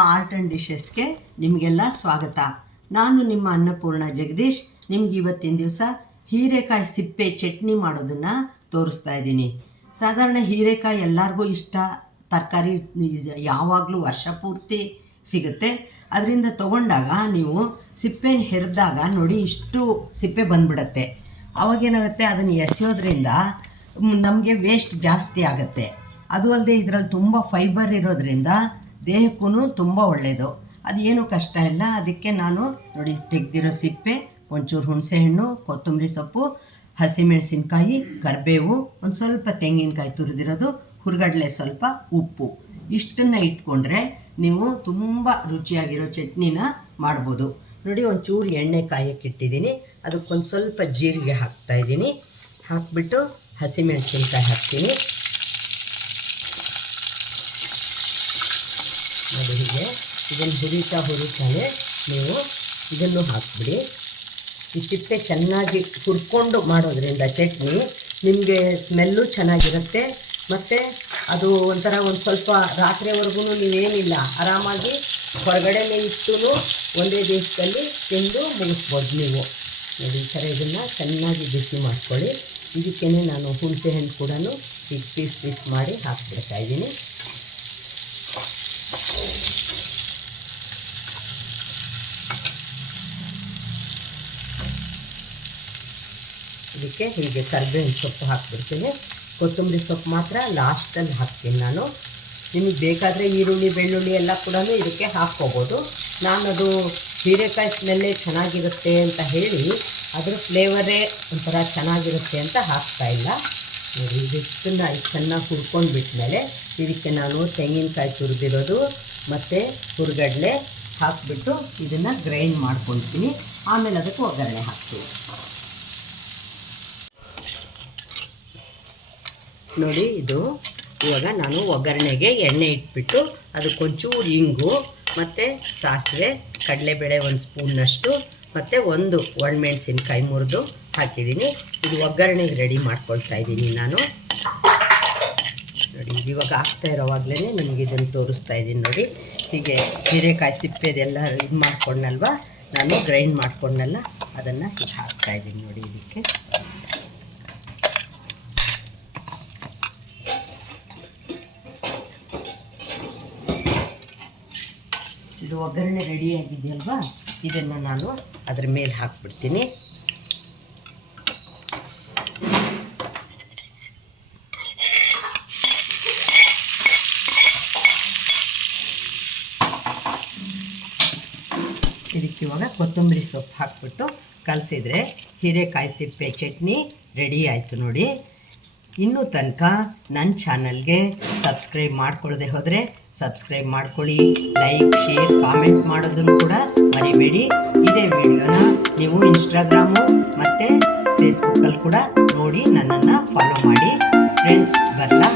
Garden ಡಿಶಸ್ಗೆ ನಿಮಗೆಲ್ಲ ಸ್ವಾಗತ. ನಾನು ನಿಮ್ಮ ಅನ್ನಪೂರ್ಣ ಜಗದೀಶ್. ನಿಮ್ಗೆ ಇವತ್ತಿನ ದಿವಸ ಹೀರೆಕಾಯಿ ಸಿಪ್ಪೆ ಚಟ್ನಿ ಮಾಡೋದನ್ನು ತೋರಿಸ್ತಾ ಇದ್ದೀನಿ. ಸಾಧಾರಣ ಹೀರೆಕಾಯಿ ಎಲ್ಲರಿಗೂ ಇಷ್ಟ. ತರಕಾರಿ ಯಾವಾಗಲೂ ವರ್ಷ ಪೂರ್ತಿ ಸಿಗುತ್ತೆ. ಅದರಿಂದ ತೊಗೊಂಡಾಗ ನೀವು ಸಿಪ್ಪೆನ ಹೆರಿದಾಗ ನೋಡಿ ಇಷ್ಟು ಸಿಪ್ಪೆ ಬಂದ್ಬಿಡತ್ತೆ. ಅವಾಗೇನಾಗುತ್ತೆ ಅದನ್ನು ಎಸೆಯೋದ್ರಿಂದ ನಮಗೆ ವೇಸ್ಟ್ ಜಾಸ್ತಿ ಆಗುತ್ತೆ. ಅದು ಅಲ್ಲದೆ ಇದರಲ್ಲಿ ತುಂಬ ಫೈಬರ್ ಇರೋದ್ರಿಂದ ದೇಹಕ್ಕೂ ತುಂಬ ಒಳ್ಳೆಯದು ಅದೇನು ಕಷ್ಟ ಇಲ್ಲ. ಅದಕ್ಕೆ ನಾನು ನೋಡಿ ತೆಗೆದಿರೋ ಸಿಪ್ಪೆ, ಒಂಚೂರು ಹುಣಸೆಹಣ್ಣು, ಕೊತ್ತಂಬರಿ ಸೊಪ್ಪು, ಹಸಿಮೆಣಸಿನ್ಕಾಯಿ, ಕರಿಬೇವು, ಒಂದು ಸ್ವಲ್ಪ ತೆಂಗಿನಕಾಯಿ ತುರಿದಿರೋದು, ಹುರ್ಗಡಲೆ ಸ್ವಲ್ಪ ಉಪ್ಪು. ಇಷ್ಟನ್ನು ಇಟ್ಕೊಂಡ್ರೆ ನೀವು ತುಂಬ ರುಚಿಯಾಗಿರೋ ಚಟ್ನಿನ ಮಾಡ್ಬೋದು. ನೋಡಿ ಒಂಚೂರು ಎಣ್ಣೆ ಕಾಯಕ್ಕೆ ಇಟ್ಟಿದ್ದೀನಿ. ಅದಕ್ಕೊಂದು ಸ್ವಲ್ಪ ಜೀರಿಗೆ ಹಾಕ್ತಾಯಿದ್ದೀನಿ ಹಾಕ್ಬಿಟ್ಟು ಹಸಿಮೆಣಸಿನ್ಕಾಯಿ ಹಾಕ್ತೀನಿ. ನೋಡಿ ಹೀಗೆ ಇದನ್ನು ಹುರಿತಾ ಹುರಿತಾನೆ ನೀವು ಇದನ್ನು ಹಾಕ್ಬಿಡಿ. ಈ ಸಿಪ್ಪೆ ಚೆನ್ನಾಗಿ ಹುರ್ಕೊಂಡು ಮಾಡೋದ್ರಿಂದ ಚಟ್ನಿ ನಿಮಗೆ ಸ್ಮೆಲ್ಲು ಚೆನ್ನಾಗಿರುತ್ತೆ. ಮತ್ತು ಅದು ಒಂಥರ ಒಂದು ಸ್ವಲ್ಪ ರಾತ್ರಿವರೆಗೂ ನೀವೇನಿಲ್ಲ, ಆರಾಮಾಗಿ ಹೊರಗಡೆನೇ ಇಟ್ಟು ಒಂದೇ ದಿವಸದಲ್ಲಿ ತಿಂದು ಮುಗಿಸ್ಬೋದು ನೀವು. ನೋಡಿ, ಈ ಥರ ಇದನ್ನು ಚೆನ್ನಾಗಿ ಬಿಸಿ ಮಾಡ್ಕೊಳ್ಳಿ. ಇದಕ್ಕೇ ನಾನು ಹುಣಸೆ ಹಣ್ಣು ಕೂಡ ಪೀಸ್ ಪೀಸ್ ಪೀಸ್ ಮಾಡಿ ಹಾಕ್ಬಿಡ್ತಾ ಇದ್ದೀನಿ. ಇದಕ್ಕೆ ಹೀಗೆ ಕರ್ಬೇವಿನ ಸೊಪ್ಪು ಹಾಕ್ಬಿಡ್ತೀನಿ. ಕೊತ್ತಂಬರಿ ಸೊಪ್ಪು ಮಾತ್ರ ಲಾಸ್ಟಲ್ಲಿ ಹಾಕ್ತೀನಿ ನಾನು. ನಿಮಗೆ ಬೇಕಾದರೆ ಈರುಳ್ಳಿ, ಬೆಳ್ಳುಳ್ಳಿ ಎಲ್ಲ ಕೂಡ ಇದಕ್ಕೆ ಹಾಕ್ಕೋಬೋದು. ನಾನು ಅದು ಹೀರೆಕಾಯಿ ಸ್ಮೆಲ್ಲೇ ಚೆನ್ನಾಗಿರುತ್ತೆ ಅಂತ ಹೇಳಿ, ಅದರ ಫ್ಲೇವರೇ ಒಂಥರ ಚೆನ್ನಾಗಿರುತ್ತೆ ಅಂತ ಹಾಕ್ತಾ ಇಲ್ಲ. ನೋಡಿ ಇದಿಷ್ಟನ್ನು ಚೆನ್ನಾಗಿ ಹುರ್ಕೊಂಡು ಬಿಟ್ಮೇಲೆ ಇದಕ್ಕೆ ನಾನು ತೆಂಗಿನಕಾಯಿ ತುರಿದಿರೋದು ಮತ್ತು ಹುರ್ಗಡ್ಲೆ ಹಾಕಿಬಿಟ್ಟು ಇದನ್ನು ಗ್ರೈಂಡ್ ಮಾಡ್ಕೊಳ್ತೀನಿ. ಆಮೇಲೆ ಅದಕ್ಕೆ ಒಗ್ಗರಣೆ ಹಾಕ್ತೀನಿ ನೋಡಿ, ಇದು ಇವಾಗ ನಾನು ಒಗ್ಗರಣೆಗೆ ಎಣ್ಣೆ ಇಟ್ಬಿಟ್ಟು ಅದಕ್ಕೊಂಚೂರು ಇಂಗು ಮತ್ತು ಸಾಸಿವೆ, ಕಡಲೆಬೇಳೆ ಒಂದು ಸ್ಪೂನ್ನಷ್ಟು ಮತ್ತು ಒಂದು ಒಣಮೆಣಸಿನಕಾಯಿ ಮುರಿದು ಹಾಕಿದ್ದೀನಿ. ಇದು ಒಗ್ಗರಣೆಗೆ ರೆಡಿ ಮಾಡ್ಕೊಳ್ತಾ ಇದ್ದೀನಿ ನಾನು. ನೋಡಿ ಇವಾಗ ಆಗ್ತಾ ಇರೋವಾಗಲೇ ನಿಮಗೆ ಇದನ್ನು ತೋರಿಸ್ತಾ ಇದ್ದೀನಿ ನೋಡಿ. ಹೀಗೆ ಹೀರೆಕಾಯಿ ಸಿಪ್ಪೆದೆಲ್ಲ ಇದು ಮಾಡ್ಕೊಂಡಲ್ವ ನಾನು ಗ್ರೈಂಡ್ ಮಾಡ್ಕೊಂಡಲ್ಲ ಅದನ್ನು ಹಾಕ್ತಾ ಇದ್ದೀನಿ ನೋಡಿ ಇದಕ್ಕೆ. ಇದು ಒಗ್ಗರಣೆ ರೆಡಿ ಆಗಿದೆಯಲ್ವಾ? ಇದನ್ನು ನಾನು ಅದ್ರ ಮೇಲೆ ಹಾಕ್ಬಿಡ್ತೀನಿ. ಇದಕ್ಕೆ ಇವಾಗ ಕೊತ್ತಂಬರಿ ಸೊಪ್ಪು ಹಾಕ್ಬಿಟ್ಟು ಕಲಸಿದ್ರೆ ಹೀರೆಕಾಯಿ ಸಿಪ್ಪೆ ಚಟ್ನಿ ರೆಡಿ ಆಯಿತು ನೋಡಿ. ಇನ್ನೂ ತನಕ ನನ್ನ ಚಾನಲ್ಗೆ ಸಬ್ಸ್ಕ್ರೈಬ್ ಮಾಡ್ಕೊಳ್ಳದೆ ಹೋದರೆ ಸಬ್ಸ್ಕ್ರೈಬ್ ಮಾಡ್ಕೊಳ್ಳಿ, ಲೈಕ್, ಶೇರ್, ಕಾಮೆಂಟ್ ಮಾಡೋದನ್ನು ಕೂಡ ಮರಿಬೇಡಿ. ಇದೇ ವಿಡಿಯೋನ ನೀವು ಇನ್ಸ್ಟಾಗ್ರಾಮು ಮತ್ತು ಫೇಸ್ಬುಕ್ಕಲ್ಲಿ ಕೂಡ ನೋಡಿ ನನ್ನನ್ನು ಫಾಲೋ ಮಾಡಿ. ಫ್ರೆಂಡ್ಸ್ ಬರಲಾ?